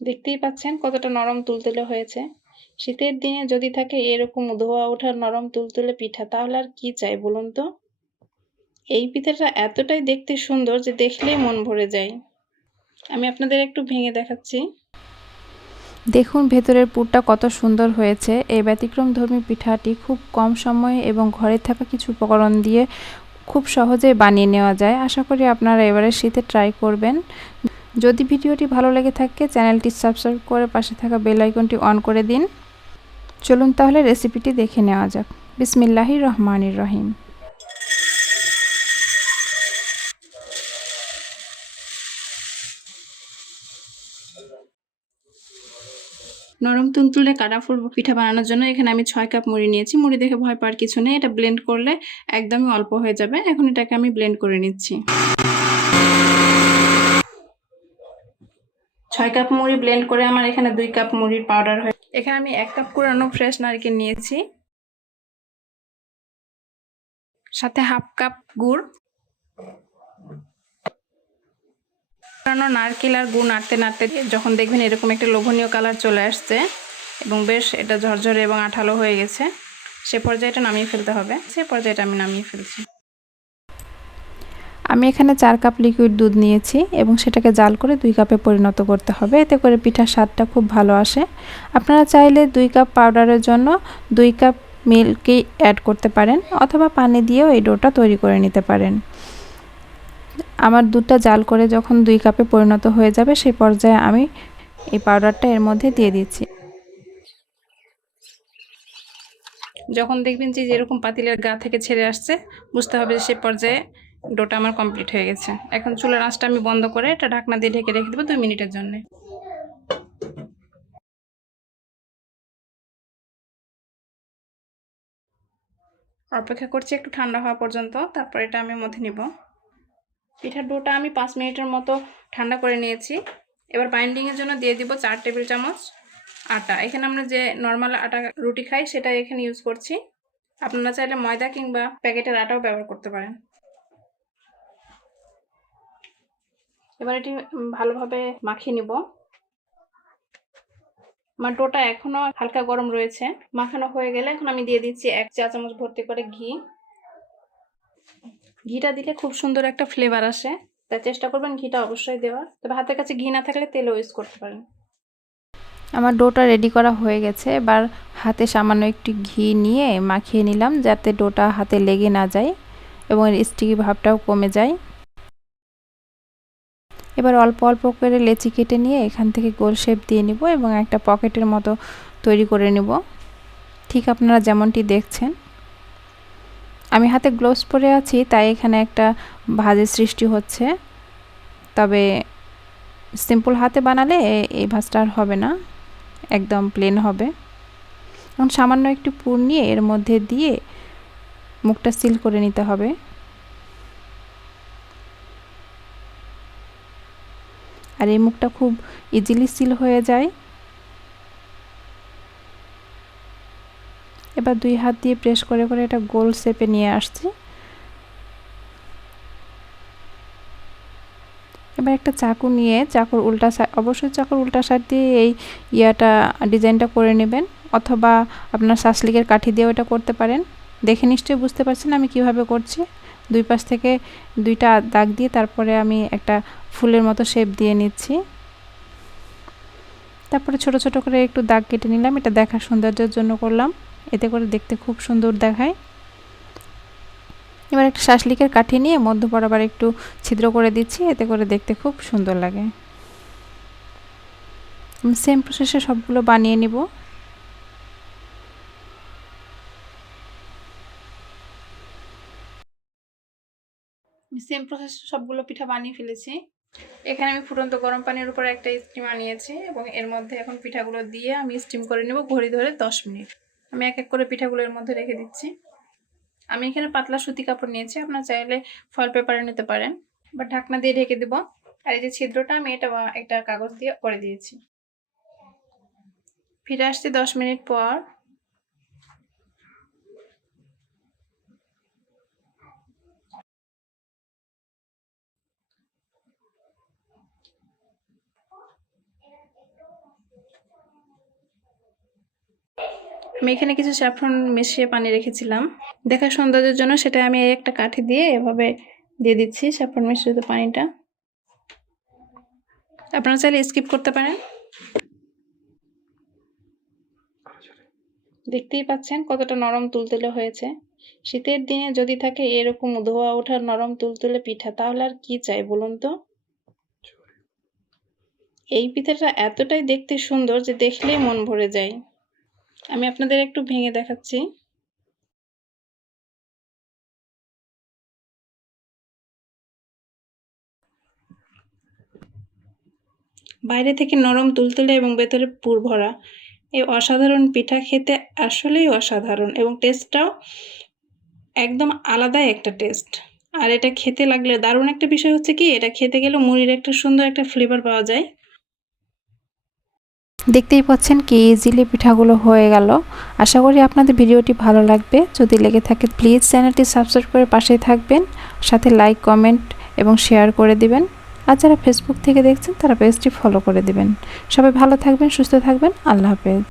দেখতেই পাচ্ছেন কতটা নরম তুলতুলে হয়েছে। শীতের দিনে যদি থাকে এরকম ধোয়া ওঠা নরম তুলতুলে পিঠা তাহলে আর কি চাই বলুন তো? এই পিঠাটা এতটাই দেখতে সুন্দর যে দেখলেই মন ভরে যায়। আমি আপনাদের একটু ভেঙে দেখাচ্ছি। দেখুন ভেতরের পুরটা কত সুন্দর হয়েছে। এই ব্যতিক্রমধর্মী পিঠাটি খুব কম সময়ে এবং ঘরে থাকা কিছু উপকরণ দিয়ে খুব সহজেই বানিয়ে নেওয়া যায়। আশা করি আপনারা এবারে শীতে ট্রাই করবেন। যদি ভিডিওটি ভালো লেগে থাকে চ্যানেলটি সাবস্ক্রাইব করে পাশে থাকা বেল আইকনটি অন করে দিন। চলুন তাহলে রেসিপিটি দেখে নেওয়া যাক। বিসমিল্লাহির রহমানির রহিম। নরম তুলতুলে কাটাফুল পিঠা বানানোর জন্য এখানে আমি ৬ কাপ মুড়ি নিয়েছি। মুড়ি দেখে ভয় পাওয়ার কিছু নেই। এটা ব্লেন্ড করলে একদমই অল্প হয়ে যাবে। এখন এটাকে আমি ব্লেন্ড করে নিচ্ছি। ৬ কাপ মুড়ি ব্লেন্ড করে আমার এখানে ২ কাপ মুড়ির পাউডার হয়ে এখানে আমি ১ কাপ কুড়ানো ফ্রেশ নারকেল নিয়েছি। সাথে হাফ কাপ গুড়। কুড়ানো নারকেল আর গুড় নাড়তে নাড়তে যখন দেখবেন এরকম একটা লোভনীয় কালার চলে আসছে এবং বেশ এটা ঝরঝরে এবং আঠালো হয়ে গেছে, সে পর্যায়টা নামিয়ে ফেলতে হবে। সে পর্যায়টা আমি নামিয়ে ফেলছি। আমি এখানে ৪ কাপ লিকুইড দুধ নিয়েছি এবং সেটাকে জাল করে ২ কাপে পরিণত করতে হবে। এতে করে পিঠার স্বাদটা খুব ভালো আসে। আপনারা চাইলে ২ কাপ পাউডারের জন্য ২ কাপ মিল্কই অ্যাড করতে পারেন অথবা পানি দিয়েও এই ডোটা তৈরি করে নিতে পারেন। আমার দুধটা জাল করে যখন ২ কাপে পরিণত হয়ে যাবে সেই পর্যায়ে আমি এই পাউডারটা এর মধ্যে দিয়ে দিচ্ছি। যখন দেখবেন যে এরকম পাতিলের গা থেকে ছেড়ে আসছে বুঝতে হবে যে সে পর্যায়ে ডোটা আমার কমপ্লিট হয়ে গেছে। এখন চুলার আঁচটা আমি বন্ধ করে এটা ঢাকনা দিয়ে ঢেকে রেখে দেবো ২ মিনিটের জন্য। অপেক্ষা করছি একটু ঠান্ডা হওয়া পর্যন্ত, তারপর এটা আমি মধ্যে নিব। পিঠার ডোটা আমি ৫ মিনিটের মতো ঠান্ডা করে নিয়েছি। এবার বাইন্ডিংয়ের জন্য দিয়ে দিব ৪ টেবিল চামচ আটা। এখানে আমরা যে নর্মাল আটা রুটি খাই সেটা এখানে ইউজ করছি। আপনারা চাইলে ময়দা কিংবা প্যাকেটের আটাও ব্যবহার করতে পারেন। এবার এটি ভালোভাবে মাখিয়ে নিব। আমার ডোটা এখনো হালকা গরম রয়েছে। মাখানো হয়ে গেলে এখন আমি দিয়ে দিচ্ছি ১ চা চামচ ভর্তি করে ঘি। ঘিটা দিলে খুব সুন্দর একটা ফ্লেভার আসে, তাই চেষ্টা করবেন ঘিটা অবশ্যই দেওয়ার। তবে হাতের কাছে ঘি না থাকলে তেলও ইউজ করতে পারেন। আমার ডোটা রেডি করা হয়ে গেছে। এবার হাতে সামান্য একটু ঘি নিয়ে মাখিয়ে নিলাম যাতে ডোটা হাতে লেগে না যায় এবং এর স্টিকি ভাবটাও কমে যায়। এবার অল্প অল্প করে লেচি কেটে নিয়ে এখান থেকে গোল শেপ দিয়ে নিব এবং একটা পকেটের মতো তৈরি করে নেব, ঠিক আপনারা যেমনটি দেখছেন। আমি হাতে গ্লোভস পরে আছি তাই এখানে একটা ভাঁজের সৃষ্টি হচ্ছে, তবে সিম্পল হাতে বানালে এই ভাঁজটা আর হবে না, একদম প্লেন হবে। এখন সামান্য একটু পুর নিয়ে এর মধ্যে দিয়ে মুখটা সিল করে নিতে হবে। আর এই মুখটা খুব ইজিলি সিল হয়ে যায়। এবার ২ হাত দিয়ে প্রেস করে করে এটা গোল শেপে নিয়ে আসছি। এবার একটা চাকু নিয়ে চাকুর উল্টা সাইড, অবশ্যই চাকুর উল্টা সাইড দিয়ে এই ডিজাইনটা করে নেবেন অথবা আপনার শাসলিকের কাঠি দিয়েও এটা করতে পারেন। দেখে নিশ্চয়ই বুঝতে পারছেন আমি কিভাবে করছি। ২ পাশ থেকে ২টা দাগ দিয়ে তারপরে আমি একটা ফুলের মতো শেপ দিয়ে নিচ্ছি। তারপরে ছোট ছোট করে একটু দাগ কেটে নিলাম, এটা দেখার সৌন্দর্যের জন্য করলাম, এতে করে দেখতে খুব সুন্দর দেখায়। এবার একটা শাসলিকের কাঠি নিয়ে মধ্য বরাবর একটু ছিদ্র করে দিচ্ছি, এতে করে দেখতে খুব সুন্দর লাগে। সেম প্রসেসে সবগুলো বানিয়ে নিব। সেম প্রসেস সবগুলো পিঠা বানিয়ে ফেলেছি। এখানে আমি ফুটন্ত গরম পানির উপরে একটা স্টিমার নিয়েছি এবং এর মধ্যে এখন পিঠাগুলো দিয়ে আমি স্টিম করে নেব ঘড়ি ধরে ১০ মিনিট। আমি এক এক করে পিঠাগুলো এর মধ্যে রেখে দিচ্ছি। আমি এখানে পাতলা সুতি কাপড় নিয়েছি, আপনারা চাইলে ফয়েল পেপারে নিতে পারেন। এবার ঢাকনা দিয়ে ঢেকে দেব। আর এই যে ছিদ্রটা আমি এটা একটা কাগজ দিয়ে করে দিয়েছি। ফিরে আসছি ১০ মিনিট পর। আমি এখানে কিছু স্যাফরন মিশিয়ে পানি রেখেছিলাম দেখার সৌন্দর্যের জন্য, সেটা আমি একটা কাঠি দিয়ে এভাবে দিয়ে দিচ্ছি স্যাফরন মিশ্রিত পানিটা। আপনারা চাইলে স্কিপ করতে পারেন। দেখতেই পাচ্ছেন কতটা নরম তুলতুলে হয়েছে। শীতের দিনে যদি থাকে এরকম ধোয়া ওঠার নরম তুলতুলে পিঠা, তাহলে আর কি চাই বলুন তো। এই পিঠাটা এতটাই দেখতে সুন্দর যে দেখলেই মন ভরে যায়। আমি আপনাদের একটু ভেঙে দেখাচ্ছি। বাইরে থেকে নরম তুলতুলে এবং ভেতরে পুর ভরা এই অসাধারণ পিঠা খেতে আসলেই অসাধারণ, এবং টেস্টটাও একদম আলাদাই একটা টেস্ট। আর এটা খেতে লাগলে দারুণ একটা বিষয় হচ্ছে কি, এটা খেতে গেলে মুড়ির একটা সুন্দর একটা ফ্লেভার পাওয়া যায়। দেখতেই পাচ্ছেন কি ইজিলি পিঠাগুলো হয়ে গেল। আশা করি আপনাদের ভিডিওটি ভালো লাগবে। যদি লেগে থাকে প্লিজ চ্যানেলটি সাবস্ক্রাইব করে পাশেই থাকবেন, সাথে লাইক, কমেন্ট এবং শেয়ার করে দিবেন। আর যারা ফেসবুক থেকে দেখছেন তারা পেজটি ফলো করে দিবেন। সবাই ভালো থাকবেন, সুস্থ থাকবেন। আল্লাহ হাফেজ।